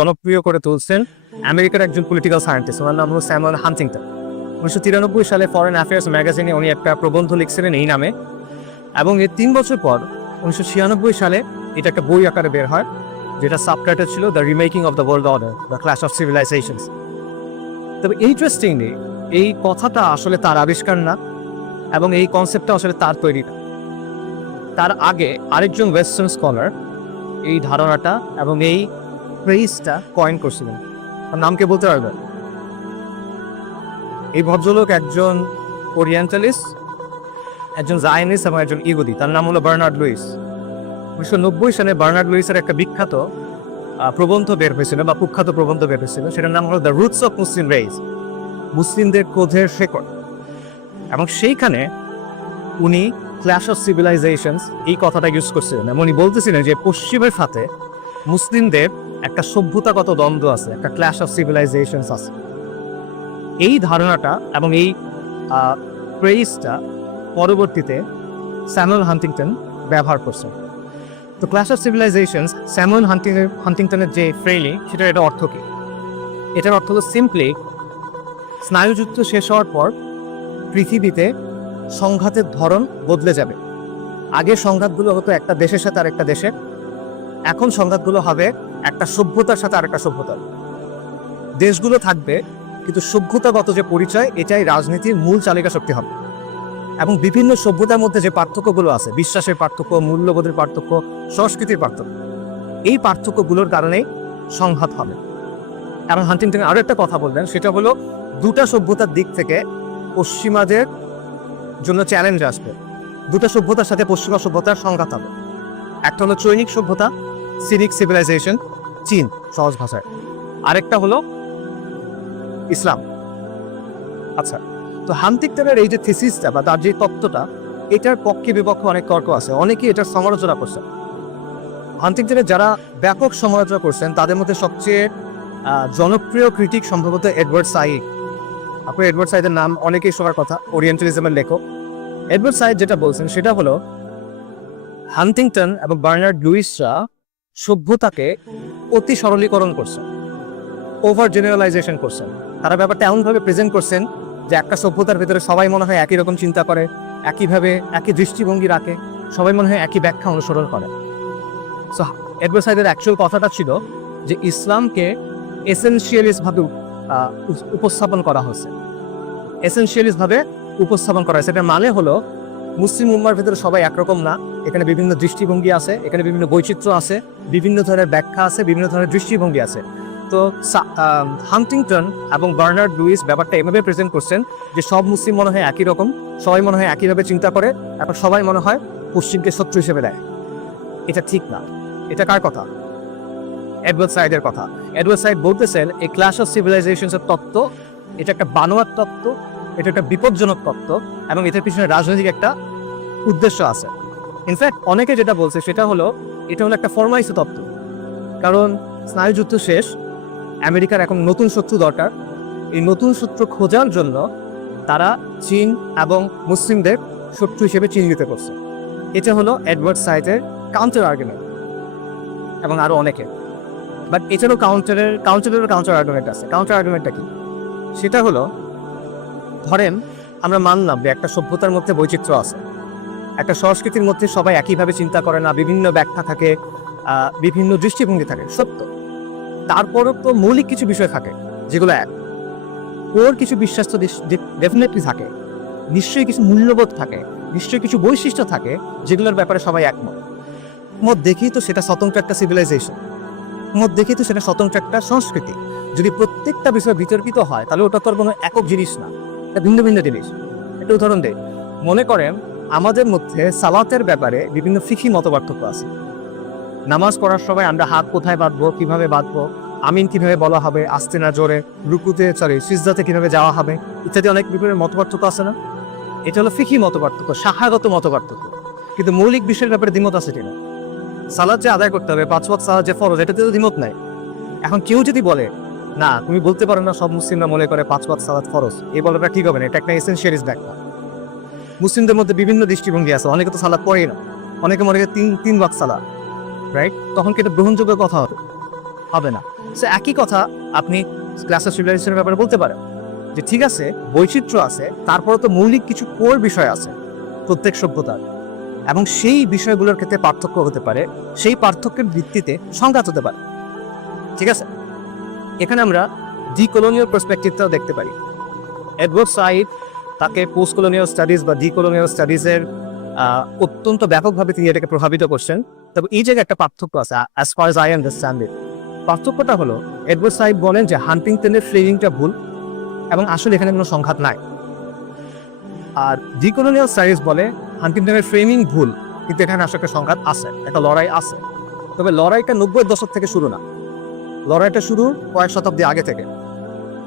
জনপ্রিয় করে তুলছেন আমেরিকার একজন পলিটিক্যাল সায়েন্টিস্ট ওনার নাম হলো স্যামুয়েল হান্টিংটন। উনিশশো তিরানব্বই সালে ফরেন অ্যাফেয়ার্স ম্যাগাজিনে উনি একটা প্রবন্ধ লিখছিলেন এই নামে। এবং এর তিন বছর পর উনিশশো ছিয়ানব্বই সালে এটা একটা বই আকারে বের হয়, যেটা সাবটাইটেল ছিল the remaking of the world order the clash of civilizations তবে ইন্টারেস্টিংলি এই কথাটা আসলে তার আবিষ্কার না, এবং এই কনসেপ্টটা আসলে তার তৈরি না। তার আগে আরেকজন ওয়েস্টার্ন স্কলার এই ধারণাটা এবং এই ফ্রেজটা কয়েন করছিলেন। তার নাম কে বলতে পারবেন এই ভদ্রলোক একজন ওরিয়েন্টালিস্ট একজন জায়নিস্ট এবং একজন ইহুদি। তার নাম হলো বার্নার্ড লুইস। উনিশশো নব্বই সালে বার্নার্ড লুইসের একটা বিখ্যাত প্রবন্ধ বের হয়েছিল বা কুখ্যাত প্রবন্ধ বের হয়েছিল। সেটার নাম হলো the roots of Muslim rage মুসলিমদের ক্রোধের শেকড়। এবং সেইখানে উনি ক্ল্যাশ অফ সিভিলাইজেশনস এই কথাটা ইউজ করছিলেন। এবং উনি বলতেছিলেন যে পশ্চিমের সাথে মুসলিমদের একটা সভ্যতাগত দ্বন্দ্ব আছে, একটা ক্ল্যাশ অফ সিভিলাইজেশনস আছে। এই ধারণাটা এবং এই প্রেইসটা পরবর্তীতে স্যামুয়েল হান্টিংটন ব্যবহার করছেন তো clash of civilizations Samuel Hunting, হান্টিংটনের যে ফ্রেলি সেটার এটা অর্থ কী? এটার অর্থ হলো সিম্পলি স্নায়ুযুদ্ধ শেষ হওয়ার পর পৃথিবীতে সংঘাতের ধরন বদলে যাবে। আগে সংঘাতগুলো হতো একটা দেশের সাথে আরেকটা দেশের। এখন সংঘাতগুলো হবে একটা সভ্যতার সাথে আরেকটা সভ্যতার দেশগুলো থাকবে, কিন্তু সভ্যতাগত যে পরিচয়, এটাই রাজনীতির মূল চালিকা শক্তি হবে। এবং বিভিন্ন সভ্যতার মধ্যে যে পার্থক্যগুলো আছে, বিশ্বাসের পার্থক্য, মূল্যবোধের পার্থক্য, সংস্কৃতির পার্থক্য, এই পার্থক্যগুলোর কারণেই সংঘাত হবে। এবং হান্টিংটন আরও একটা কথা বললেন সেটা হলো দুটা সভ্যতার দিক থেকে পশ্চিমাদের জন্য চ্যালেঞ্জ আসবে। দুটো সভ্যতার সাথে পশ্চিমা সভ্যতার সংঘাত হবে। একটা হলো চৈনিক সভ্যতা সিনিক সিভিলাইজেশন চীন সহজ ভাষায়। আরেকটা হলো ইসলাম। আচ্ছা তো হান্তিকটারের এই যে থিসিসটা বা তার যে তত্ত্বটা, এটার পক্ষে বিপক্ষে অনেক তর্ক আছে। অনেকেই এটার সমালোচনা করছেন। হান্তিকটারের যারা ব্যাপক সমালোচনা করছেন, তাদের মধ্যে সবচেয়ে জনপ্রিয় ক্রিটিক সম্ভবত এডওয়ার্ড সাইড আপনি এডওয়ার্ড সাইদের নাম অনেকেই শোনার কথা ওরিয়েন্টালিজমের লেখক। এডওয়ার্ড সাইড যেটা বলছেন, সেটা হলো হান্টিংটন এবং বার্নার্ড লুইসরা সভ্যতাকে অতি সরলীকরণ করছেন ওভার জেনারেলাইজেশন করছেন। তারা ব্যাপারটা এমনভাবে প্রেজেন্ট করছেন যে একটা সভ্যতার ভেতরে সবাই মনে হয় একই রকম চিন্তা করে, একইভাবে একই দৃষ্টিভঙ্গি রাখে, সবাই মনে হয় একই ব্যাখ্যা অনুসরণ করে। সো এডওয়ার্ড সাইদের অ্যাকচুয়াল কথাটা ছিল যে ইসলামকে এসেনশিয়ালিস্ট ভাবে উপস্থাপন করা হয়েছে। এসেনশিয়ালিস্ট ভাবে উপস্থাপন করা হয়েছে। এটার মানে হলো মুসলিম উম্মার ভেতরে সবাই একরকম না। এখানে বিভিন্ন দৃষ্টিভঙ্গি আছে, এখানে বিভিন্ন বৈচিত্র্য আছে, বিভিন্ন ধরনের ব্যাখ্যা আছে, বিভিন্ন ধরনের দৃষ্টিভঙ্গি আছে। তো হান্টিংটন এবং বার্নার্ড লুইস ব্যাপারটা এভাবে প্রেজেন্ট করছেন যে সব মুসলিম মনে হয় একই রকম, সবাই মনে হয় একইভাবে চিন্তা করে এবং সবাই মনে হয় পশ্চিমকে শত্রু হিসেবে দেয় এটা ঠিক না। এটা কার কথা? এডওয়ার্ড সাইডের কথা। এডওয়ার্ড সাইড বলতেছেন এই ক্লাস অফ সিভিলাইজেশনস এর তত্ত্ব, এটা একটা বানোয়ার তত্ত্ব এটা একটা বিপজ্জনক তত্ত্ব এবং এটার পিছনে রাজনৈতিক একটা উদ্দেশ্য আছে। ইনফ্যাক্ট অনেকে যেটা বলছে সেটা হলো, এটা হলো একটা ফরমাইজ তত্ত্ব। কারণ স্নায়ুযুদ্ধ শেষ, আমেরিকার এখন নতুন শত্রু দরকার। এই নতুন শত্রু খোঁজার জন্য তারা চীন এবং মুসলিমদের শত্রু হিসেবে চিহ্নিত করছে। এটা হলো এডওয়ার্ড সাইডের কাউন্টার আর্গুমেন্ট এবং আরও অনেকে বাট এছাড়াও কাউন্টারের কাউন্টারেরও কাউন্টার আর্গুমেন্ট আছে। কাউন্টার আর্গুমেন্টটা কি? সেটা হলো ধরেন, আমরা মানলাম যে একটা সভ্যতার মধ্যে বৈচিত্র্য আছে। একটা সংস্কৃতির মধ্যে সবাই একইভাবে চিন্তা করে না, বিভিন্ন ব্যাখ্যা থাকে বিভিন্ন দৃষ্টিভঙ্গি থাকে, সত্য। তারপরও তো মৌলিক কিছু বিষয় থাকে, যেগুলো এক। ওর কিছু বিশ্বাস তো ডেফিনেটলি থাকে। নিশ্চয়ই কিছু মূল্যবোধ থাকে, নিশ্চয়ই কিছু বৈশিষ্ট্য থাকে, যেগুলোর ব্যাপারে সবাই একমত। মত দেখি তো সেটা স্বতন্ত্র একটা সিভিলাইজেশন মত দেখি তো সেটা স্বতন্ত্র একটা সংস্কৃতি। যদি প্রত্যেকটা বিষয় বিতর্কিত হয়, তাহলে ওটা তো আর কোনো একক জিনিস না। এটা ভিন্ন ভিন্ন জিনিস। একটা উদাহরণ দেই। মনে করেন, আমাদের মধ্যে সালাতের ব্যাপারে বিভিন্ন ফিখি মতপার্থক্য আছে। নামাজ পড়ার সময় আমরা হাত কোথায় বাঁধবো, কীভাবে বাঁধবো, আমিন কীভাবে বলা হবে, আস্তে না জোরে, রুকুতে সরি সিজদাতে কীভাবে যাওয়া হবে, ইত্যাদি অনেক বিভিন্ন মতপার্থক্য আছে না? এটা হলো ফিখি মতপার্থক্য শাখাগত মতপার্থক্য। কিন্তু মৌলিক বিষয়ের ব্যাপারে দ্বিমত আছে কিনা? সালাদ যে আদায় করতে হবে, পাঁচ ওয়াক্ত সালাদ যে ফরজ, এটাতে তো দ্বিমত নাই। এখন কেউ যদি বলে না, তুমি বলতে পারো না, সব মুসলিমরা মনে করে পাঁচ ওয়াক্ত সালাদ ফরজ। এই বলাটা ঠিক হবে না, এটা একটা এসেন্সিয়ালিস ব্যাখ্যা। মুসলিমদের মধ্যে বিভিন্ন দৃষ্টিভঙ্গি আছে, অনেকে তো সালাদ পড়েই না, অনেকে মনে করে তিন তিন বাক সালাদ রাইট তখন কি এটা গ্রহণযোগ্য কথা হবে? হবে না। সে একই কথা আপনি ক্লাসের সিভিলাইজেশনের ব্যাপারে বলতে পারেন, যে ঠিক আছে, বৈচিত্র্য আছে, তারপরে তো মৌলিক কিছু কোর বিষয় আছে, প্রত্যেক সভ্যতার। এবং সেই বিষয়গুলোর ক্ষেত্রে পার্থক্য হতে পারে, সেই পার্থক্যের ভিত্তিতে সংঘাত হতে পারে। ঠিক আছে? এখানে আমরা ডি কলোনিয়াল পার্সপেক্টিভটাও দেখতে পারি। এডওয়ার্ড সাইড তাকে পোস্ট কলোনিয়াল স্টাডিজ বা ডি কলোনিয়াল স্টাডিজের অত্যন্ত ব্যাপকভাবে তিনি এটাকে প্রভাবিত করছেন। তবে এই জায়গায় একটা পার্থক্য আছে as far as I understand it পার্থক্যটা হলো, এডওয়ার্ড সাইড বলেন যে হান্টিংটনের ফ্রেমিংটা ভুল এবং আসলে এখানে কোনো সংঘাত নাই। আর ডি কলোনিয়াল স্টাডিজ বলে হান্টিংটনের ফ্রেমিং ভুল, কিন্তু এখানে আসলে একটা সংঘাত আছে, একটা লড়াই আছে। তবে লড়াইটা নব্বই দশক থেকে শুরু না। লড়াইটা শুরু কয়েক শতাব্দী আগে থেকে,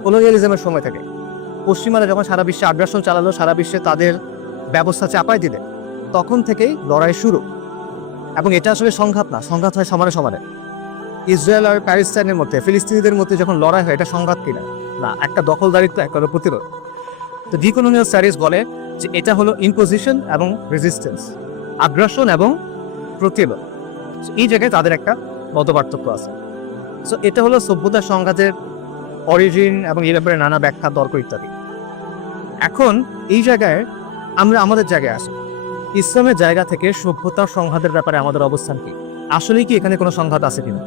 কলোনিয়ালিজমের সময় থেকে। পশ্চিমারা যখন সারা বিশ্বে আগ্রাসন চালালো, সারা বিশ্বে তাদের ব্যবস্থা চাপাই দিলে, তখন থেকেই লড়াই শুরু। এবং এটা আসলে সংঘাত না, সংঘাত হয় সমানে সমানে। ইসরায়েল আর প্যালেস্টাইনের মধ্যে, ফিলিস্তিনিদের মধ্যে যখন লড়াই হয়, এটা সংঘাত কিনা? না, একটা দখলদারিত্ব একটা প্রতিরোধ। তো ডিকোলোনিয়াল স্টাডিজ বলে যে এটা হলো ইনপোজিশন এবং রেজিস্ট্যান্স, আগ্রাসন এবং প্রতিরোধ। এই জায়গায় তাদের একটা মত পার্থক্য আছে। সো এটা হলো সভ্যতার সংঘাতের অরিজিন এবং এই ব্যাপারে নানা ব্যাখ্যা, তর্ক ইত্যাদি। এখন এই জায়গায় আমরা আমাদের জায়গায় আসি। ইসলামের জায়গা থেকে সভ্যতার সংঘাতের ব্যাপারে আমাদের অবস্থান কি? আসলেই কি এখানে কোনো সংঘাত আছে কিনা?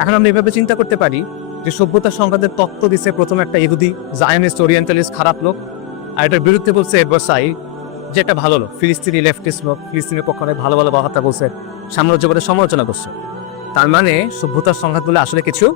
এখন আমরা এভাবে চিন্তা করতে পারি যে সভ্যতার সংঘাতের তত্ত্ব দিচ্ছে প্রথম একটা ইহুদি জায়নিস্ট ওরিয়েন্টালিস্ট খারাপ লোক, আর এটার বিরুদ্ধে বলছে এডওয়ার্ড সাই যে একটা ভালো লোক, ফিলিস্তিনি লেফটিস্ট লোক, ফিলিস্তিনের পক্ষে অনেক ভালো ভালো কথাবার্তা বলছে, সাম্রাজ্যবাদের সমালোচনা করছে। তার মানে সভ্যতার সংঘাত বলে আসলে কিছু